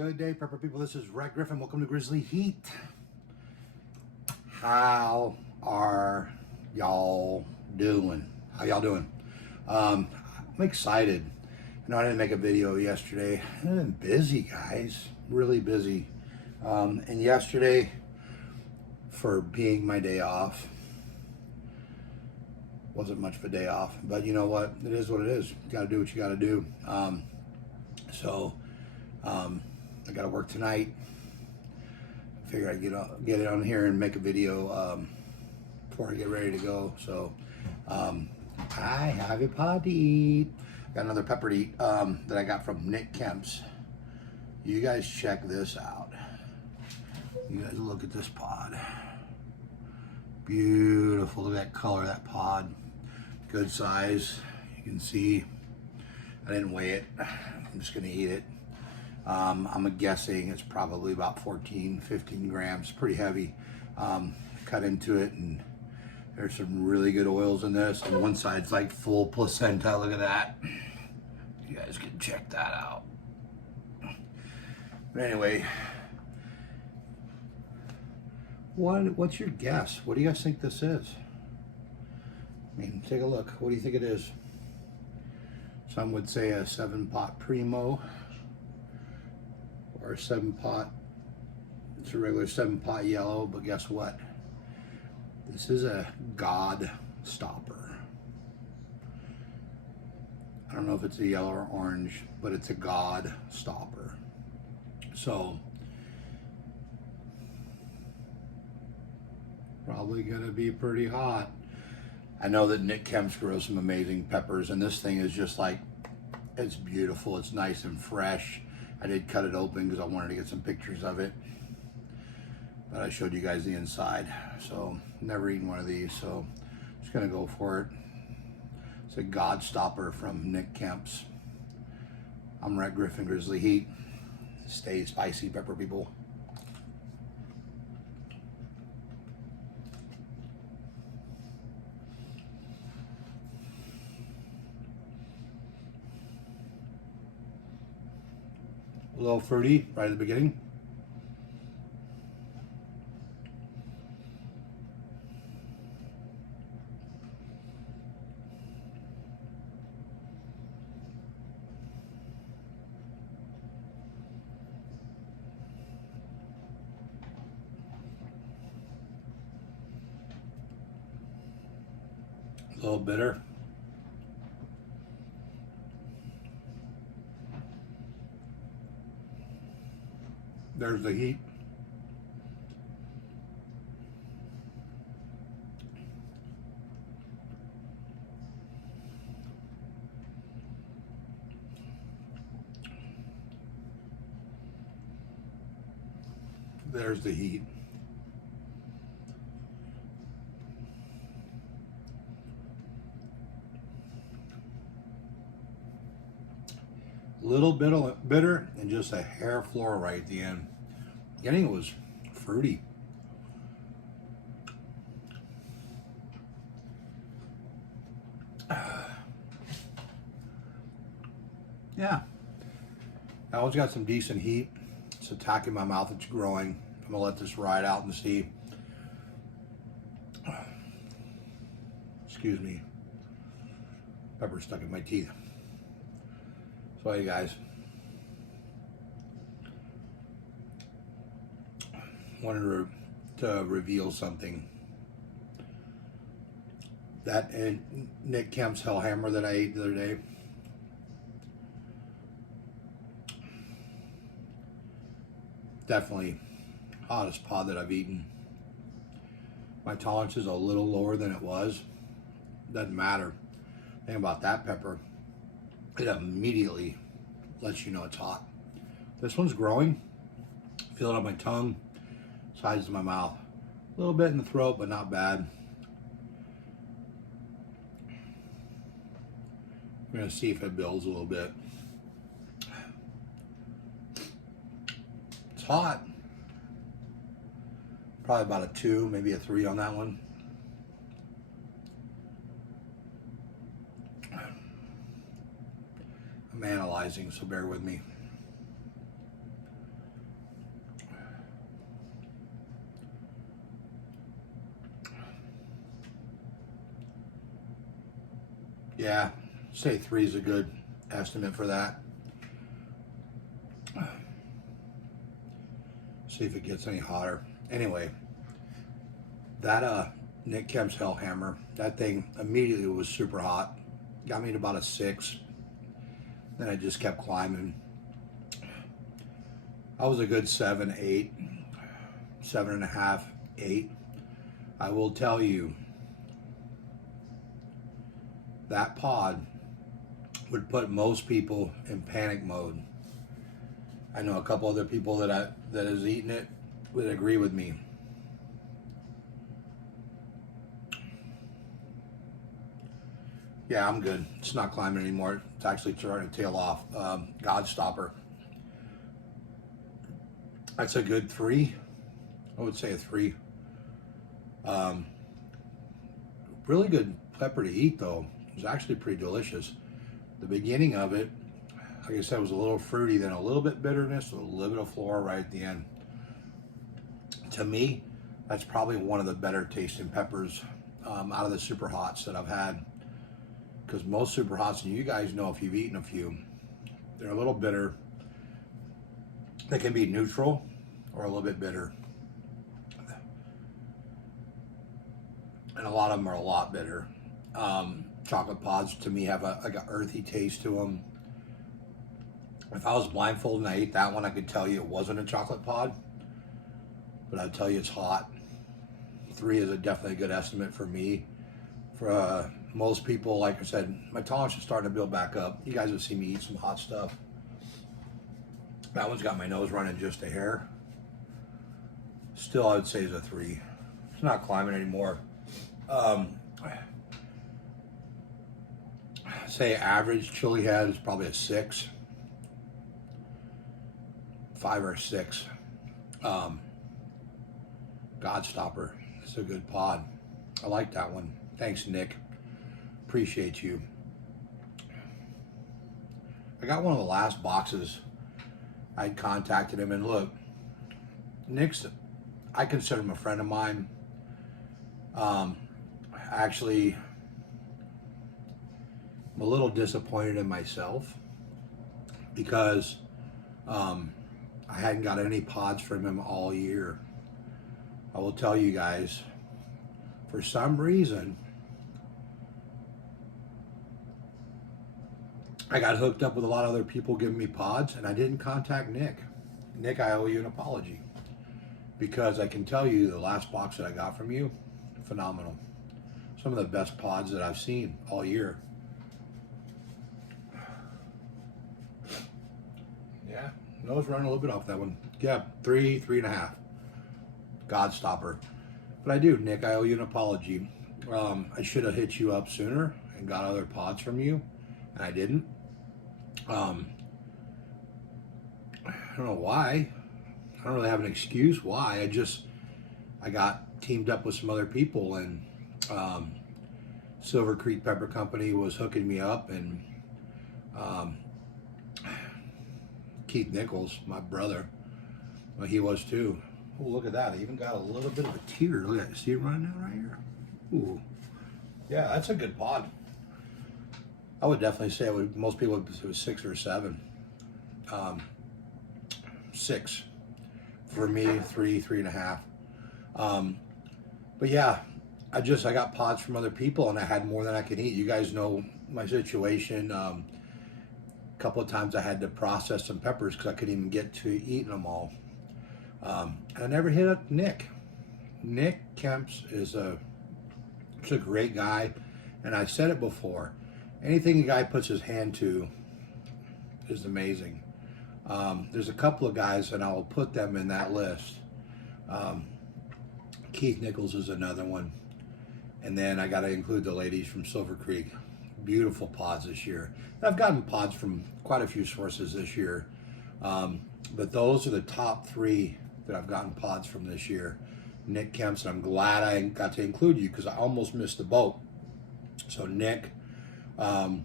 Good day, Pepper people. This is Red Griffin. Welcome to Grizzly Heat. How are y'all doing? How y'all doing? I'm excited. I know I didn't make a video yesterday. I've been busy, guys. Really busy. And yesterday, for being my day off, wasn't much of a day off. But you know what? It is what it is. You got to do what you got to do. I got to work tonight. I figured I'd get it on here and make a video before I get ready to go. So I have a pod to eat. Got another pepper to eat that I got from Nick Kemps. You guys check this out. You guys look at this pod. Beautiful. Look at that color of that pod. Good size. You can see. I didn't weigh it. I'm just going to eat it. I'm guessing it's probably about 14, 15 grams. Pretty heavy. Cut into it, and there's some really good oils in this. And one side's like full placenta. Look at that. You guys can check that out. But anyway, what's your guess? What do you guys think this is? I mean, take a look. What do you think it is? Some would say a 7-pot Primo or a 7-pot. It's a regular 7-pot yellow, but guess what? This is a Godstopper. I don't know if it's a yellow or orange, but it's a Godstopper. So probably gonna be pretty hot. I know that Nick Kemps grows some amazing peppers, and this thing is just like, it's beautiful. It's nice and fresh. I did cut it open because I wanted to get some pictures of it, but I showed you guys the inside. So never eaten one of these, so just gonna go for it. It's a Godstopper from Nick Kemps. I'm Red Griffin, Grizzly Heat. Stay spicy, pepper people. A little fruity right at the beginning. A little bitter. There's the heat. There's the heat. Little bit bitter and just a hair floral right at the end. Beginning it was fruity. Yeah, that one's got some decent heat. It's attacking my mouth. It's growing. I'm gonna let this ride out and see. Excuse me. Pepper stuck in my teeth. So hey guys, wanted to reveal something. That Nick Kemps Hellhammer that I ate the other day, definitely hottest pod that I've eaten. My tolerance is a little lower than it was. Doesn't matter. The thing about that pepper, it immediately lets you know it's hot. This one's growing. Feel it on my tongue, sides of my mouth. A little bit in the throat, but not bad. I'm gonna see if it builds a little bit. It's hot. Probably about a 2, maybe a 3 on that one. I'm analyzing, so bear with me. Yeah, say 3 is a good estimate for that. See if it gets any hotter. Anyway, that Nick Kemps Hellhammer, that thing immediately was super hot. Got me to about a 6. Then I just kept climbing. I was a good 7, 8, 7.5, 8. I will tell you, that pod would put most people in panic mode. I know a couple other people that has eaten it would agree with me. Yeah, I'm good. It's not climbing anymore. It's actually starting to tail off. Godstopper. That's a good 3. I would say a 3. Really good pepper to eat though. It was actually pretty delicious. The beginning of it, like I said, was a little fruity, then a little bit bitterness, a little bit of floral right at the end. To me, that's probably one of the better tasting peppers out of the super hots that I've had. Because most super hots, and you guys know if you've eaten a few, they're a little bitter. They can be neutral or a little bit bitter. And a lot of them are a lot bitter. Chocolate pods to me have like an earthy taste to them. If I was blindfolded and I ate that one, I could tell you it wasn't a chocolate pod. But I'd tell you it's hot. 3 is definitely a good estimate for me. For most people, like I said, my tolerance is starting to build back up. You guys have seen me eat some hot stuff. That one's got my nose running just a hair. Still, I would say it's a 3. It's not climbing anymore. Say average chili head is probably a 6. 5 or 6. Godstopper. It's a good pod. I like that one. Thanks, Nick. Appreciate you. I got one of the last boxes. I contacted him, and look, Nick's, I consider him a friend of mine. Actually, I'm a little disappointed in myself because I hadn't got any pods from him all year. I will tell you guys, for some reason, I got hooked up with a lot of other people giving me pods, and I didn't contact Nick. Nick, I owe you an apology, because I can tell you the last box that I got from you, phenomenal. Some of the best pods that I've seen all year. Yeah, nose running a little bit off that one. Yeah, 3, 3.5. Godstopper. But I do, Nick, I owe you an apology. I should have hit you up sooner and got other pods from you, and I didn't. I don't know why. I don't really have an excuse why. I got teamed up with some other people, and Silver Creek Pepper Company was hooking me up, and Keith Nichols, my brother, well, he was too. Oh, look at that. I even got a little bit of a tear. Look at that. See it running down right here? Ooh. Yeah, that's a good pod. I would definitely say it would, most people would say it was 6 or 7. 6. For me, 3, 3.5. But yeah, I got pods from other people, and I had more than I could eat. You guys know my situation. A couple of times I had to process some peppers because I couldn't even get to eating them all. And I never hit up Nick. Nick Kemps is a great guy, and I said it before. Anything a guy puts his hand to is amazing. There's a couple of guys, and I will put them in that list. Keith Nichols is another one. And then I got to include the ladies from Silver Creek. Beautiful pods this year. I've gotten pods from quite a few sources this year. But those are the top 3 that I've gotten pods from this year. Nick Kemps, and I'm glad I got to include you because I almost missed the boat. So Nick, of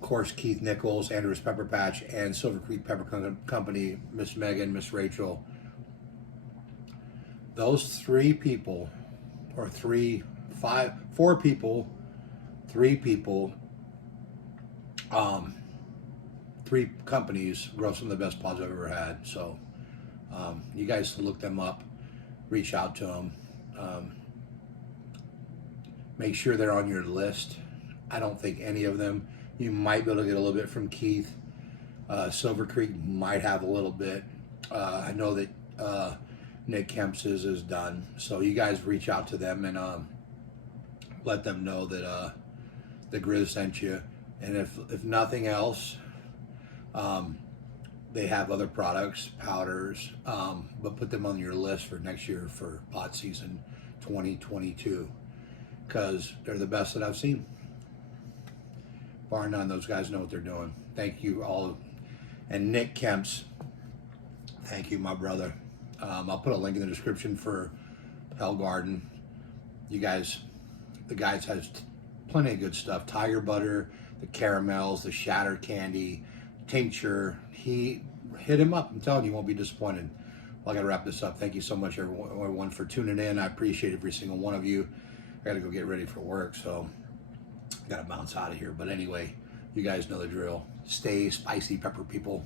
course, Keith Nichols, Andrew's Pepper Patch, and Silver Creek Pepper Company, Miss Megan, Miss Rachel. Those 3 people, or 4 people 3 people, 3 companies grow some of the best pods I've ever had. So you guys look them up, reach out to them, make sure they're on your list. I don't think any of them. You might be able to get a little bit from Keith. Silver Creek might have a little bit. I know that Nick Kemps is done. So you guys reach out to them and let them know that the Grizz sent you. And if nothing else, they have other products, powders, but put them on your list for next year for pot season 2022, because they're the best that I've seen. Bar none, those guys know what they're doing. Thank you all. And Nick Kemps, thank you, my brother. I'll put a link in the description for Hellgarden. You guys, the guys has plenty of good stuff. Tiger butter, the caramels, the shatter candy, tincture. He hit him up. I'm telling you, you won't be disappointed. Well, I gotta wrap this up. Thank you so much, everyone, for tuning in. I appreciate every single one of you. I gotta go get ready for work, so I gotta bounce out of here. But anyway, you guys know the drill. Stay spicy, pepper people.